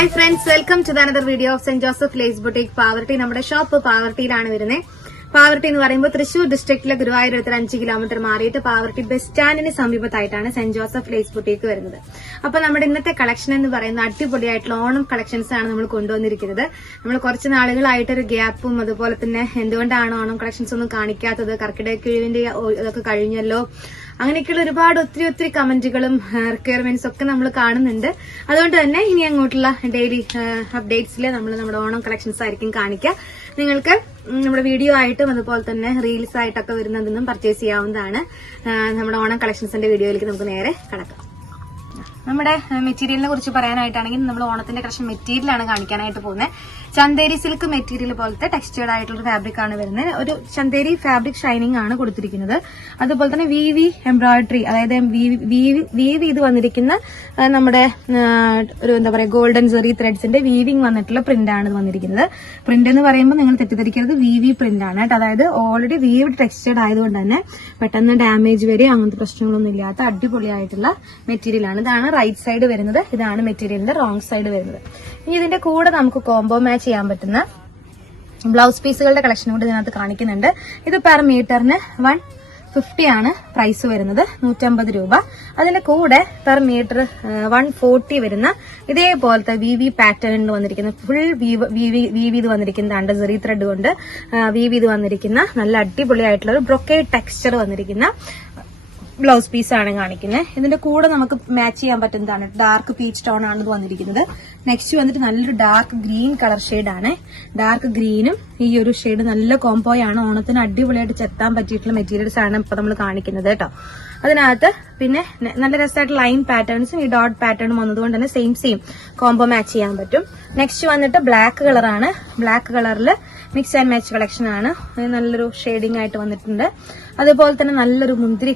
Hi friends, welcome to another video of saint Joseph lace boutique Pavaratty. നമ്മുടെ shop പാവർട്ടിയിലാണ് വരുന്നത്. പാവർട്ടി എന്ന് പറയുമ്പോൾ തൃശൂർ ഡിസ്ട്രിക്റ്റിലെ ഗുരുവായൂർ 5 കിലോമീറ്റർ മാറിയിട്ട് പാവർട്ടി ബസ് സ്റ്റാൻഡിന് സമീപത്തായിട്ടാണ് സെന്റ് ജോസഫ് ലേസ് ബുട്ടീക് വരുന്നത്. അപ്പൊ നമ്മുടെ ഇന്നത്തെ കളക്ഷൻ എന്ന് പറയുന്ന അടിപൊളിയായിട്ടുള്ള ഓണം കളക്ഷൻസ് ആണ് നമ്മൾ കൊണ്ടുവന്നിരിക്കുന്നത്. നമ്മൾ കുറച്ച് നാളുകളായിട്ടൊരു ഗ്യാപ്പും അതുപോലെ തന്നെ എന്തുകൊണ്ടാണ് ഓണം കളക്ഷൻസ് ഒന്നും കാണിക്കാത്തത്, കർക്കിടക കിഴിവിന്റെ ഇതൊക്കെ കഴിഞ്ഞല്ലോ, അങ്ങനെയൊക്കെയുള്ള ഒരുപാട് ഒത്തിരി കമന്റുകളും റിക്വയർമെന്റ്സ് ഒക്കെ നമ്മൾ കാണുന്നുണ്ട്. അതുകൊണ്ട് തന്നെ ഇനി അങ്ങോട്ടുള്ള ഡെയിലി അപ്ഡേറ്റ്സിൽ നമ്മൾ നമ്മുടെ ഓണം കളക്ഷൻസ് ആയിരിക്കും കാണിക്കുക. നിങ്ങൾക്ക് നമ്മുടെ വീഡിയോ ആയിട്ടും അതുപോലെ തന്നെ റീൽസ് ആയിട്ടൊക്കെ വരുന്നതൊന്നും പർച്ചേസ് ചെയ്യാവുന്നതാണ്. നമ്മുടെ ഓണം കളക്ഷൻസിന്റെ വീഡിയോയിലേക്ക് നമുക്ക് നേരെ കടക്കാം. നമ്മുടെ മെറ്റീരിയലിനെ കുറിച്ച് പറയാനായിട്ടാണെങ്കിൽ നമ്മൾ ഓണത്തിന്റെ കളക്ഷൻ മെറ്റീരിയലാണ് കാണിക്കാനായിട്ട് പോകുന്നത്. ചന്തേരി സിൽക്ക് മെറ്റീരിയൽ പോലത്തെ ടെക്സ്റ്റേർഡ് ആയിട്ടുള്ള ഫാബ്രിക് ആണ് വരുന്നത്. ഒരു ചന്തേരി ഫാബ്രിക് ഷൈനിങ് ആണ് കൊടുത്തിരിക്കുന്നത്. അതുപോലെ തന്നെ വി എംബ്രോയിഡറി, അതായത് വീവ് ഇത് വന്നിരിക്കുന്ന നമ്മുടെ ഒരു എന്താ പറയാ ഗോൾഡൻ സെറി ത്രെഡ്സിന്റെ വീവിംഗ് വന്നിട്ടുള്ള പ്രിന്റ് ആണ് വന്നിരിക്കുന്നത്. പ്രിന്റ് എന്ന് പറയുമ്പോൾ നിങ്ങൾ തെറ്റിദ്ധരിക്കരുത്, വി പ്രിന്റ് ആണ് കേട്ടോ. അതായത് ഓൾറെഡി വീവ് ടെക്സ്റ്റേർഡ് ആയതുകൊണ്ട് തന്നെ പെട്ടെന്ന് ഡാമേജ് വരെ അങ്ങനത്തെ പ്രശ്നങ്ങളൊന്നും ഇല്ലാത്ത അടിപൊളിയായിട്ടുള്ള മെറ്റീരിയൽ ആണ്. ഇതാണ് റൈറ്റ് സൈഡ് വരുന്നത്, ഇതാണ് മെറ്റീരിയലിന്റെ റോങ് സൈഡ് വരുന്നത്. ഇനി ഇതിന്റെ കൂടെ നമുക്ക് കോംബോ മാച്ച് ചെയ്യാൻ പറ്റുന്ന ബ്ലൗസ് പീസുകളുടെ കളക്ഷൻ കൂടി ഇതിനകത്ത് കാണിക്കുന്നുണ്ട്. ഇത് പെർ മീറ്ററിന് 150 ആണ് പ്രൈസ് വരുന്നത്, 150 രൂപ. അതിന്റെ കൂടെ പെർ മീറ്റർ 140 വരുന്ന ഇതേപോലത്തെ വി പാറ്റേണിൽ വന്നിരിക്കുന്ന ഫുൾ വീവ് ഇത് വന്നിരിക്കുന്നതാണ്. സെറി ത്രെഡ് കൊണ്ട് വീവ് ഇത് വന്നിരിക്കുന്ന നല്ല അടിപൊളിയായിട്ടുള്ള ഒരു ബ്രൊക്കേഡ് ടെക്സ്ചർ വന്നിരിക്കുന്ന ബ്ലൗസ് പീസ് ആണ് കാണിക്കുന്നത്. ഇതിന്റെ കൂടെ നമുക്ക് മാച്ച് ചെയ്യാൻ പറ്റുന്നതാണ് ഡാർക്ക് പീച്ച് ടോൺ ആണ് ഇത് വന്നിരിക്കുന്നത്. നെക്സ്റ്റ് വന്നിട്ട് നല്ലൊരു ഡാർക്ക് ഗ്രീൻ കളർ ഷെയ്ഡാണ്. ഡാർക്ക് ഗ്രീനും ഈ ഒരു ഷെയ്ഡ് നല്ല കോംബോയാണ്. ഓണത്തിന് അടിപൊളിയായിട്ട് ചെത്താൻ പറ്റിയിട്ടുള്ള മെറ്റീരിയൽസ് ആണ് ഇപ്പൊ നമ്മൾ കാണിക്കുന്നത് കേട്ടോ. അതിനകത്ത് പിന്നെ നല്ല രസമായിട്ട് ലൈൻ പാറ്റേൺസും ഈ ഡോട്ട് പാറ്റേണും വന്നതുകൊണ്ട് തന്നെ സെയിം കോംബോ മാച്ച് ചെയ്യാൻ പറ്റും. നെക്സ്റ്റ് വന്നിട്ട് ബ്ലാക്ക് കളറാണ്. ബ്ലാക്ക് കളറിൽ മിക്സ് ആൻഡ് മാച്ച് കളക്ഷൻ ആണ്. നല്ലൊരു ഷെയ്ഡിംഗ് ആയിട്ട് വന്നിട്ടുണ്ട്. അതുപോലെ തന്നെ നല്ലൊരു മുന്തിരി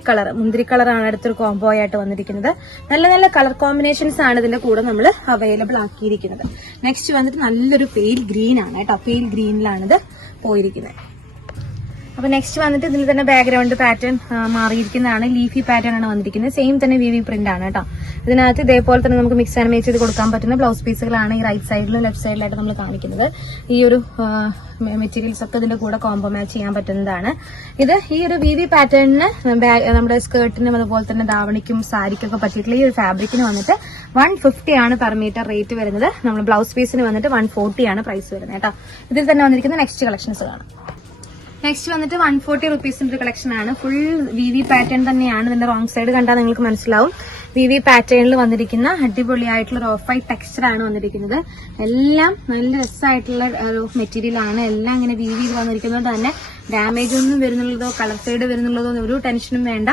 കളറാണ് അടുത്തൊരു കോംബോ ആയിട്ട് വന്നിരിക്കുന്നത്. നല്ല കളർ കോമ്പിനേഷൻസ് ആണ് ഇതിന്റെ കൂടെ നമ്മൾ അവൈലബിൾ ആക്കിയിരിക്കുന്നത്. നെക്സ്റ്റ് വന്നിട്ട് നല്ലൊരു പെയിൽ ഗ്രീൻ ആണ് കേട്ടോ. പെയിൽ ഗ്രീനിലാണിത് പോയിരിക്കുന്നത്. അപ്പൊ നെക്സ്റ്റ് വന്നിട്ട് ഇതിൽ തന്നെ ബാക്ക്ഗ്രൗണ്ട് പാറ്റേൺ മാറിയിരിക്കുന്നതാണ്. ലീഫി പാറ്റേൺ ആണ് വന്നിരിക്കുന്നത്. സെയിം തന്നെ വി പ്രിന്റ് ആണ് കേട്ടോ. ഇതിനകത്ത് ഇതേപോലെ തന്നെ നമുക്ക് മിക്സ് ആൻഡ് മാച്ച് ചെയ്ത് കൊടുക്കാൻ പറ്റുന്ന ബ്ലൗസ് പീസുകളാണ് ഈ റൈറ്റ് സൈഡിലും ലെഫ്റ്റ് സൈഡിലായിട്ട് നമ്മൾ കാണിക്കുന്നത്. ഈ ഒരു മെറ്റീരിയൽസ് ഒക്കെ ഇതിന്റെ കൂടെ കോംബോ മാച്ച് ചെയ്യാൻ പറ്റുന്നതാണ്. ഇത് ഈ ഒരു വി പാറ്റേണിന് നമ്മുടെ സ്കേർട്ടിനും അതുപോലെ തന്നെ ധാവണിക്കും സാരിക്കൊക്കെ പറ്റിയിട്ടുള്ള ഈ ഒരു ഫാബ്രിക്കിന് വന്നിട്ട് 150 ആണ് പെർ മീറ്റർ റേറ്റ് വരുന്നത്. നമ്മൾ ബ്ലൗസ് പീസിന് വന്നിട്ട് 140 ആണ് പ്രൈസ് വരുന്നത് കേട്ടോ. ഇതിൽ തന്നെ വന്നിരിക്കുന്ന നെക്സ്റ്റ് കളക്ഷൻസ് കാണാം. നെക്സ്റ്റ് വന്നിട്ട് 140 റുപ്പീസിന്റെ ഒരു കളക്ഷൻ ആണ്. ഫുൾ വി പാറ്റേൺ തന്നെയാണ്. ഇതിന്റെ റോങ് സൈഡ് കണ്ടാൽ നിങ്ങൾക്ക് മനസ്സിലാവും. വി പാറ്റേണിൽ വന്നിരിക്കുന്ന അടിപൊളിയായിട്ടുള്ള ഒരു ഓഫ് വൈറ്റ് ടെക്സ്ചർ ആണ് വന്നിരിക്കുന്നത്. എല്ലാം നല്ല രസമായിട്ടുള്ള ഒരു മെറ്റീരിയൽ ആണ്. എല്ലാം ഇങ്ങനെ വി വന്നിരിക്കുന്നത് തന്നെ ഡാമേജ് ഒന്നും വരുന്നുള്ളതോ കളർ സൈഡ് വരുന്നുള്ളതോ ഒരു ടെൻഷനും വേണ്ട.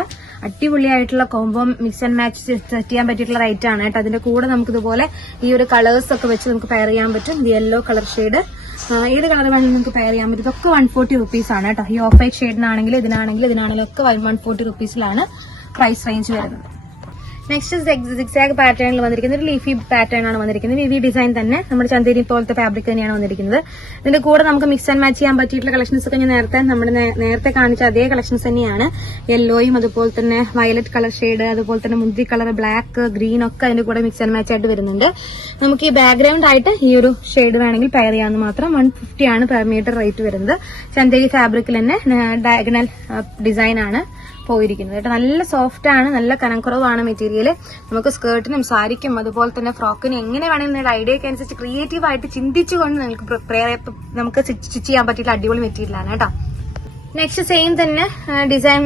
അടിപൊളിയായിട്ടുള്ള combo mix and match set ചെയ്യാൻ പറ്റിയിട്ടുള്ള റൈറ്റ് ആണ് കേട്ടോ. അതിന്റെ കൂടെ നമുക്ക് ഇതുപോലെ ഈ ഒരു കളേഴ്സ് ഒക്കെ വെച്ച് നമുക്ക് പെയർ ചെയ്യാൻ പറ്റും. യെല്ലോ കളർ ഷെയ്ഡ് ഏത് കളർ വേണമെങ്കിലും നമുക്ക് പെയർ ചെയ്യാൻ പറ്റും. ഇതൊക്കെ 140 റുപ്പീസ് ആണ് കേട്ടോ. ഈ ഓഫ് വൈറ്റ് ഷെയ്ഡിനാണെങ്കിലും ഇതിനാണെങ്കിലും ഒക്കെ 140 റുപ്പീസിലാണ് പ്രൈസ് റേഞ്ച് വരുന്നത്. നെക്സ്റ്റ് സിക്സാഗ് പാറ്റേണിൽ വന്നിരിക്കുന്നത് ഒരു ലീഫി പാറ്റേൺ ആണ് വന്നിരിക്കുന്നത്. വി ഡിസൈൻ തന്നെ നമ്മുടെ ചന്തേരി പോലത്തെ ഫാബ്രിക് തന്നെയാണ് വന്നിരിക്കുന്നത്. ഇതിന്റെ കൂടെ നമുക്ക് മിക്സ് ആൻഡ് മാച്ച് ചെയ്യാൻ പറ്റിയിട്ടുള്ള കളക്ഷൻസ് ഒക്കെ ഞാൻ നേരത്തെ കാണിച്ച അതേ കളക്ഷൻസ് തന്നെയാണ്. യെല്ലോയും അതുപോലെ തന്നെ വയലറ്റ് കളർ ഷെയ്ഡ്, അതുപോലെ തന്നെ മുന്തിരി കളർ, ബ്ലാക്ക്, ഗ്രീൻ ഒക്കെ അതിന്റെ കൂടെ മിക്സ് ആൻഡ് മാച്ച് ആയിട്ട് വരുന്നുണ്ട്. നമുക്ക് ഈ ബാക്ക്ഗ്രൗണ്ട് ആയിട്ട് ഈ ഒരു ഷെയ്ഡ് വേണമെങ്കിൽ പെയർ ചെയ്യാമെന്ന് മാത്രം. 150 ആണ് പെർ മീറ്റർ റേറ്റ് വരുന്നത്. ചന്തേരി ഫാബ്രിക്കിൽ തന്നെ ഡയഗണൽ ഡിസൈൻ ആണ് പോയിരിക്കുന്നത് കേട്ടോ. നല്ല സോഫ്റ്റ് ആണ്, നല്ല കനംകുറവാണ് മെറ്റീരിയൽ. നമുക്ക് സ്കേർട്ടിനും സാരിക്കും അതുപോലെ തന്നെ ഫ്രോക്കിനും എങ്ങനെ വേണമെങ്കിൽ നിങ്ങളുടെ ഐഡിയക്ക് അനുസരിച്ച് ക്രിയേറ്റീവ് ആയിട്ട് ചിന്തിച്ചുകൊണ്ട് നമുക്ക് സ്റ്റിച്ച് ചെയ്യാൻ പറ്റിയിട്ടുള്ള അടിപൊളി മെറ്റീരിയൽ ആണ് കേട്ടോ. നെക്സ്റ്റ് സെയിം തന്നെ ഡിസൈൻ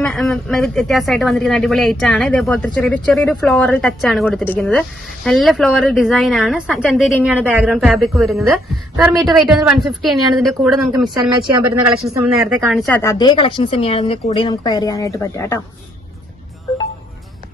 വ്യത്യാസമായിട്ട് വന്നിരിക്കുന്ന അടിപൊളി ഐറ്റം ആണ്. ഇതേപോലത്തെ ചെറിയൊരു ഫ്ലോറൽ ടച്ച് ആണ് കൊടുത്തിരിക്കുന്നത്. നല്ല ഫ്ലോറൽ ഡിസൈൻ ആണ്. ചന്തേരി തന്നെയാണ് ബാക്ക്ഗ്രൗണ്ട് ഫാബ്രിക് വരുന്നത്. പെർ മീറ്റർ റേറ്റ് വന്ന് 150 തന്നെയാണ്. ഇതിന്റെ കൂടെ നമുക്ക് മിക്സ് ആൻഡ് മാച്ച് ചെയ്യാൻ പറ്റുന്ന കളക്ഷൻസ് നമ്മൾ നേരത്തെ കാണിച്ച അതേ കളക്ഷൻസ് തന്നെയാണ് ഇതിന്റെ കൂടെ നമുക്ക് പെയർ ചെയ്യാനായിട്ട് പറ്റുക കേട്ടോ.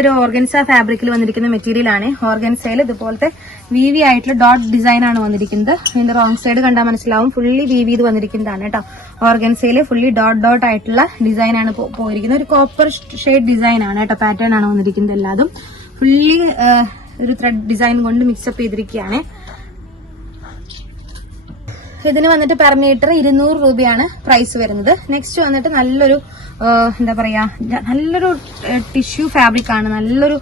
ഒരു ഓർഗൻസ ഫാബ്രിക്കിൽ വന്നിരിക്കുന്ന മെറ്റീരിയൽ ആണ്. ഓർഗൻസയിൽ ഇതുപോലത്തെ വി ആയിട്ടുള്ള ഡോട്ട് ഡിസൈൻ ആണ് വന്നിരിക്കുന്നത്. ഇതിന്റെ റോങ് സൈഡ് കണ്ടാൽ മനസ്സിലാവും. ഫുള്ളി വി ഇത് വന്നിരിക്കുന്നതാണ് കേട്ടോ. ഓർഗൻസയിൽ ഫുള്ളി ഡോട്ട് ആയിട്ടുള്ള ഡിസൈൻ ആണ് പോയിരിക്കുന്നത്. ഒരു കോപ്പർ ഷെയ്ഡ് ഡിസൈൻ ആണ് കേട്ടോ. പാറ്റേൺ ആണ് വന്നിരിക്കുന്നത്. എല്ലാതും ഫുള്ളി ഒരു ത്രെഡ് ഡിസൈൻ കൊണ്ട് മിക്സപ്പ് ചെയ്തിരിക്കുകയാണ്. ഇതിന് വന്നിട്ട് പെർ മീറ്റർ 200 രൂപയാണ് പ്രൈസ് വരുന്നത്. നെക്സ്റ്റ് വന്നിട്ട് നല്ലൊരു എന്താ പറയാ നല്ലൊരു ടിഷ്യൂ ഫാബ്രിക് ആണ്. നല്ലൊരു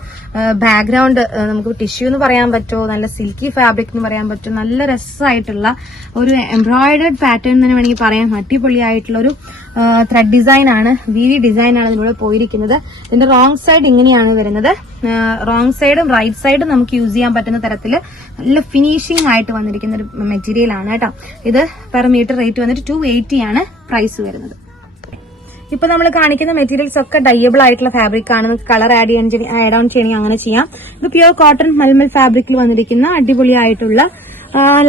ബാക്ക്ഗ്രൗണ്ട്, നമുക്ക് ടിഷ്യൂ എന്ന് പറയാൻ പറ്റുമോ, നല്ല സിൽക്കി ഫാബ്രിക് എന്ന് പറയാൻ പറ്റും. നല്ല രസമായിട്ടുള്ള ഒരു എംബ്രോയിഡേർഡ് പാറ്റേൺ എന്ന് വേണമെങ്കിൽ പറയാം. അടിപൊളിയായിട്ടുള്ള ഒരു ത്രെഡ് ഡിസൈൻ ആണ്, VV ഡിസൈൻ ആണ് ഇതിലൂടെ പോയിരിക്കുന്നത്. ഇതിന്റെ റോങ് സൈഡ് ഇങ്ങനെയാണ് വരുന്നത്. റോങ് സൈഡും റൈറ്റ് സൈഡും നമുക്ക് യൂസ് ചെയ്യാൻ പറ്റുന്ന തരത്തിൽ നല്ല ഫിനിഷിംഗ് ആയിട്ട് വന്നിരിക്കുന്ന ഒരു മെറ്റീരിയൽ ആണ് കേട്ടോ. ഇത് പെർ മീറ്റർ റേറ്റ് വന്നിട്ട് 280 ആണ് പ്രൈസ് വരുന്നത്. ഇപ്പൊ നമ്മൾ കാണിക്കുന്ന മെറ്റീരിയൽസ് ഒക്കെ ഡയബിൾ ആയിട്ടുള്ള ഫാബ്രിക് ആണ്. നിങ്ങൾക്ക് കളർ ആഡ് ഓൺ ചെയ്യണമെങ്കിൽ അങ്ങനെ ചെയ്യാം. ഇത് പ്യുവർ കോട്ടൺ മൽമൽ ഫാബ്രിക്കിൽ വന്നിരിക്കുന്ന അടിപൊളിയായിട്ടുള്ള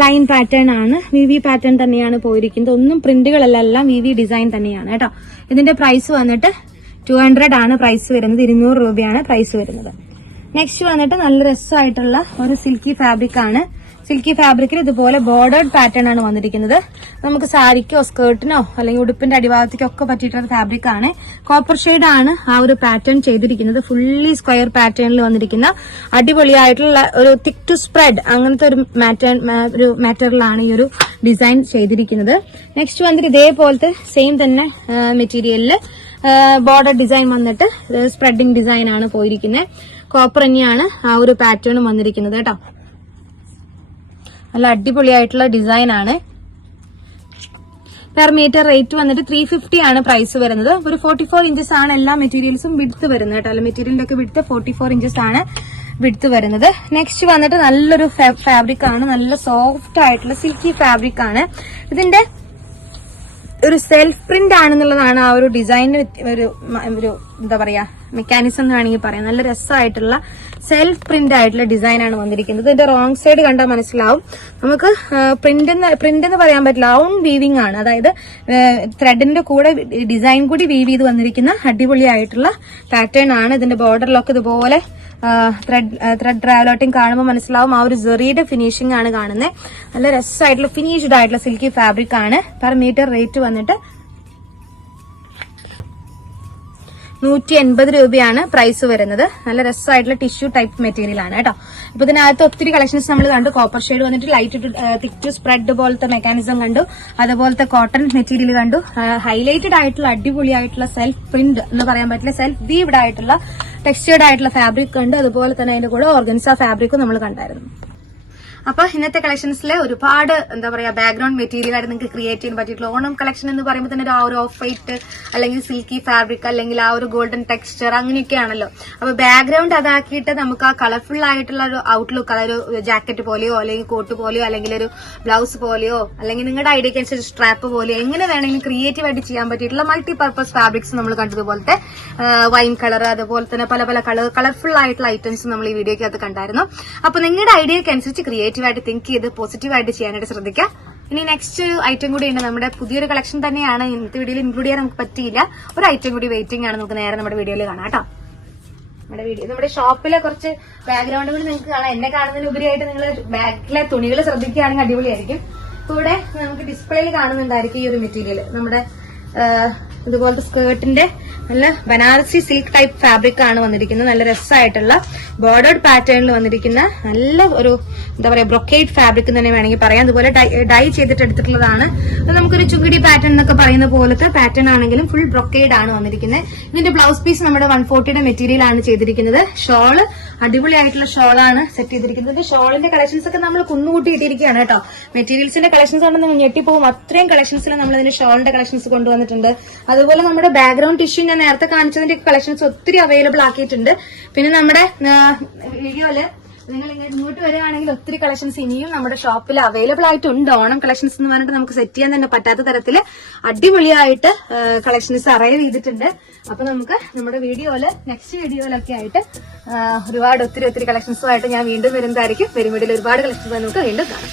ലൈൻ പാറ്റേൺ ആണ്. VV പാറ്റേൺ തന്നെയാണ് പോയിരിക്കുന്നത്. ഒന്നും പ്രിന്റുകളല്ല, എല്ലാം VV ഡിസൈൻ തന്നെയാണ് കേട്ടോ. ഇതിന്റെ പ്രൈസ് വന്നിട്ട് 200 ആണ് പ്രൈസ് വരുന്നത്. 200 രൂപയാണ് പ്രൈസ് വരുന്നത്. നെക്സ്റ്റ് വന്നിട്ട് നല്ല രസമായിട്ടുള്ള ഒരു സിൽക്കി ഫാബ്രിക് ആണ്. സിൽക്കി ഫാബ്രിക്കിൽ ഇതുപോലെ ബോർഡേർഡ് പാറ്റേൺ ആണ് വന്നിരിക്കുന്നത്. നമുക്ക് സാരിക്കോ സ്കേർട്ടിനോ അല്ലെങ്കിൽ ഉടുപ്പിന്റെ അടിഭാഗത്തേക്കോ ഒക്കെ പറ്റിയിട്ടുള്ള ഫാബ്രിക് ആണ്. കോപ്പർ ഷെയ്ഡ് ആണ് ആ ഒരു പാറ്റേൺ ചെയ്തിരിക്കുന്നത്. ഫുള്ളി സ്ക്വയർ പാറ്റേണിൽ വന്നിരിക്കുന്ന അടിപൊളിയായിട്ടുള്ള ഒരു തിക് ടു സ്പ്രെഡ് അങ്ങനത്തെ ഒരു മാറ്ററിലാണ് ഈ ഒരു ഡിസൈൻ ചെയ്തിരിക്കുന്നത്. നെക്സ്റ്റ് വന്നിട്ട് ഇതേപോലത്തെ സെയിം തന്നെ മെറ്റീരിയലില് ബോർഡർ ഡിസൈൻ വന്നിട്ട് സ്പ്രെഡിങ് ഡിസൈൻ ആണ് പോയിരിക്കുന്നത്. കോപ്പർ തന്നെയാണ് ആ ഒരു പാറ്റേണും വന്നിരിക്കുന്നത് കേട്ടോ. നല്ല അടിപൊളിയായിട്ടുള്ള ഡിസൈൻ ആണ്. പെർ മീറ്റർ റേറ്റ് വന്നിട്ട് 350 ആണ് പ്രൈസ് വരുന്നത്. ഒരു 44 ഇഞ്ചസ് ആണ് എല്ലാ മെറ്റീരിയൽസും വിഡ്ത്ത് വരുന്നത് കേട്ടോ. അല്ല മെറ്റീരിയലിന്റെ ഒക്കെ വിഡ്ത്ത് 44 ഇഞ്ചസ് ആണ് വിഡ്ത്ത് വരുന്നത്. നെക്സ്റ്റ് വന്നിട്ട് നല്ലൊരു ഫാബ്രിക് ആണ്. നല്ല സോഫ്റ്റ് ആയിട്ടുള്ള സിൽക്കി ഫാബ്രിക് ആണ്. ഇതിന്റെ ഒരു സെൽഫ് പ്രിന്റ് ആണെന്നുള്ളതാണ് ആ ഒരു ഡിസൈനിന് ഒരു എന്താ പറയാ മെക്കാനിസം എന്ന് വേണമെങ്കിൽ പറയാം. നല്ല രസമായിട്ടുള്ള സെൽഫ് പ്രിന്റ് ആയിട്ടുള്ള ഡിസൈൻ ആണ് വന്നിരിക്കുന്നത്. ഇതിന്റെ റോങ് സൈഡ് കണ്ടാൽ മനസ്സിലാവും. നമുക്ക് പ്രിന്റ് എന്ന് പറയാൻ പറ്റില്ല, ഔൺ വീവിംഗ് ആണ്. അതായത് ത്രെഡിന്റെ കൂടെ ഡിസൈൻ കൂടി വീവ് ചെയ്ത് വന്നിരിക്കുന്ന അടിപൊളിയായിട്ടുള്ള പാറ്റേൺ ആണ്. ഇതിന്റെ ബോർഡറിലൊക്കെ ഇതുപോലെ ത്രെഡ് ട്രാവലോട്ടിങ് കാണുമ്പോൾ മനസ്സിലാവും. ആ ഒരു ജെറിയുടെ ഫിനിഷിംഗ് ആണ് കാണുന്നത്. നല്ല രസമായിട്ടുള്ള ഫിനിഷ്ഡ് ആയിട്ടുള്ള സിൽക്കി ഫാബ്രിക് ആണ്. പെർ മീറ്റർ റേറ്റ് വന്നിട്ട് 180 രൂപയാണ് പ്രൈസ് വരുന്നത്. നല്ല രസമായിട്ടുള്ള ടിഷ്യൂ ടൈപ്പ് മെറ്റീരിയൽ ആണ് കേട്ടോ. ഇപ്പൊ ഇതിനകത്ത് ഒത്തിരി കളക്ഷൻസ് നമ്മൾ കണ്ടു. കോപ്പർ ഷെയ്ഡ് വന്നിട്ട് ലൈറ്റ് തിക് ടു സ്പ്രെഡ് പോലത്തെ മെക്കാനിസം കണ്ടു. അതുപോലത്തെ കോട്ടൺ മെറ്റീരിയൽ കണ്ടു. ഹൈലൈറ്റഡ് ആയിട്ടുള്ള അടിപൊളിയായിട്ടുള്ള സെൽഫ് പ്രിന്റ് എന്ന് പറയാൻ പറ്റില്ല, സെൽഫ് വീവ്ഡ് ആയിട്ടുള്ള ടെക്സ്ചേർഡ് ആയിട്ടുള്ള ഫാബ്രിക് കണ്ടു. അതുപോലെ തന്നെ അതിന്റെ കൂടെ ഓർഗൻസ ഫാബ്രിക്കും നമ്മൾ കണ്ടായിരുന്നു. അപ്പൊ ഇന്നത്തെ കളക്ഷൻസിൽ ഒരുപാട് എന്താ പറയാ ബാക്ക്ഗ്രൗണ്ട് മെറ്റീരിയൽ ആയിട്ട് നിങ്ങൾക്ക് ക്രിയേറ്റ് ചെയ്യാൻ പറ്റിയിട്ടുള്ള ഓണം കളക്ഷൻ എന്ന് പറയുമ്പോൾ തന്നെ ആ ഒരു ഓഫ് വൈറ്റ് അല്ലെങ്കിൽ സിൽക്കി ഫാബ്രിക് അല്ലെങ്കിൽ ആ ഒരു ഗോൾഡൻ ടെക്സ്ചർ അങ്ങനെയൊക്കെയാണല്ലോ. അപ്പൊ ബാക്ക്ഗ്രൗണ്ട് അതാക്കിയിട്ട് നമുക്ക് ആ കളർഫുൾ ആയിട്ടുള്ള ഒരു ഔട്ട്ലുക്ക്, അതൊരു ജാക്കറ്റ് പോലെയോ അല്ലെങ്കിൽ കോട്ട് പോലെയോ അല്ലെങ്കിൽ ഒരു ബ്ലൗസ് പോലെയോ അല്ലെങ്കിൽ നിങ്ങളുടെ ഐഡിയക്ക് അനുസരിച്ച് സ്ട്രാപ്പ് പോലെയോ എങ്ങനെ വേണമെങ്കിലും ക്രിയേറ്റീവ് ആയിട്ട് ചെയ്യാൻ പറ്റിയിട്ടുള്ള മൾട്ടി പർപ്പസ് ഫാബ്രിക്സ് നമ്മൾ കണ്ടതുപോലത്തെ വൈൻ കളർ, അതുപോലെ തന്നെ പല പല കളർഫുൾ ആയിട്ടുള്ള ഐറ്റംസ് നമ്മൾ ഈ വീഡിയോയ്ക്കകത്ത് കണ്ടായിരുന്നു. അപ്പൊ നിങ്ങളുടെ ഐഡിയക്ക് അനുസരിച്ച് ക്രിയേറ്റീവ് ആയിട്ട് തിങ്ക് ചെയ്ത് പോസിറ്റീവായിട്ട് ചെയ്യാനായിട്ട് ശ്രദ്ധിക്കുക. ഇനി നെക്സ്റ്റ് ഐറ്റം കൂടി ഉണ്ട്. നമ്മുടെ പുതിയൊരു കളക്ഷൻ തന്നെയാണ്. ഇന്നത്തെ വീഡിയോയിൽ ഇൻക്ലൂഡ് ചെയ്യാൻ നമുക്ക് പറ്റിയില്ല. ഒരു ഐറ്റം കൂടി വെയിറ്റിംഗ് ആണ്. നമുക്ക് നേരെ നമ്മുടെ വീഡിയോയിൽ കാണാം കേട്ടോ. നമ്മുടെ ഷോപ്പിലെ കുറച്ച് ബാക്ക്ഗ്രൗണ്ട് കൂടി നിങ്ങൾക്ക് കാണാം. എന്നെ കാണുന്നതിന് ഉപരിയായിട്ട് നിങ്ങൾ ബാക്കിലെ തുണികൾ ശ്രദ്ധിക്കുകയാണെങ്കിൽ അടിപൊളിയായിരിക്കും. ഇവിടെ നമുക്ക് ഡിസ്പ്ലേയിൽ കാണുന്നുണ്ടായിരിക്കും ഈ ഒരു മെറ്റീരിയൽ. നമ്മുടെ ഇതുപോലത്തെ സ്കേർട്ടിന്റെ നല്ല ബനാറസി സിൽക്ക് ടൈപ്പ് ഫാബ്രിക് ആണ് വന്നിരിക്കുന്നത്. നല്ല രസമായിട്ടുള്ള ബോർഡേർഡ് പാറ്റേണിൽ വന്നിരിക്കുന്ന നല്ല ഒരു എന്താ പറയാ ബ്രൊക്കേഡ് ഫാബ്രിക് തന്നെ വേണമെങ്കിൽ പറയാം. അതുപോലെ ഡൈ ചെയ്തിട്ട് എടുത്തിട്ടുള്ളതാണ്. അത് നമുക്കൊരു ചുങ്കിടി പാറ്റേൺ എന്നൊക്കെ പറയുന്ന പോലത്തെ പാറ്റേൺ ആണെങ്കിലും ഫുൾ ബ്രൊക്കേഡ് ആണ് വന്നിരിക്കുന്നത്. ഇതിന്റെ ബ്ലൗസ് പീസ് നമ്മുടെ 140 മെറ്റീരിയൽ ആണ് ചെയ്തിരിക്കുന്നത്. ഷോള് അടിപൊളിയായിട്ടുള്ള ഷോളാണ് സെറ്റ് ചെയ്തിരിക്കുന്നത്. ഷോളിന്റെ കളക്ഷൻസ് ഒക്കെ നമ്മൾ കുന്നുകൂട്ടി ഇട്ടിരിക്കുകയാണ് കേട്ടോ. മെറ്റീരിയൽസിന്റെ കളക്ഷൻസ് കൊണ്ട് നിങ്ങൾ ഞെട്ടിപ്പോകും. അത്രയും കളക്ഷൻസിൽ നമ്മൾ ഇതിന്റെ ഷോളിന്റെ കളക്ഷൻസ് കൊണ്ടുവന്നിട്ടുണ്ട്. അതുപോലെ നമ്മുടെ ബാക്ക്ഗ്രൗണ്ട് ടിഷ്യൂ ഞാൻ നേരത്തെ കാണിച്ചതിന്റെ കളക്ഷൻസ് ഒത്തിരി അവൈലബിൾ ആക്കിയിട്ടുണ്ട്. പിന്നെ നമ്മുടെ വീഡിയോയില് നിങ്ങൾ ഇങ്ങോട്ട് വരികയാണെങ്കിൽ ഒത്തിരി കളക്ഷൻസ് ഇനിയും നമ്മുടെ ഷോപ്പിൽ അവൈലബിൾ ആയിട്ടുണ്ട്. ഓണം കളക്ഷൻസ് എന്ന് പറഞ്ഞിട്ട് നമുക്ക് സെറ്റ് ചെയ്യാൻ തന്നെ പറ്റാത്ത തരത്തിൽ അടിപൊളിയായിട്ട് കളക്ഷൻസ് അറൈവ് ചെയ്തിട്ടുണ്ട്. അപ്പൊ നമുക്ക് നമ്മുടെ നെക്സ്റ്റ് വീഡിയോയിലൊക്കെ ആയിട്ട് ഒരുപാട് ഒത്തിരി കളക്ഷൻസുമായിട്ട് ഞാൻ വീണ്ടും വരുന്നതായിരിക്കും. വരും വീഡിയോയിൽ ഒരുപാട് കളക്ഷൻസ് നമുക്ക് വീണ്ടും കാണാം.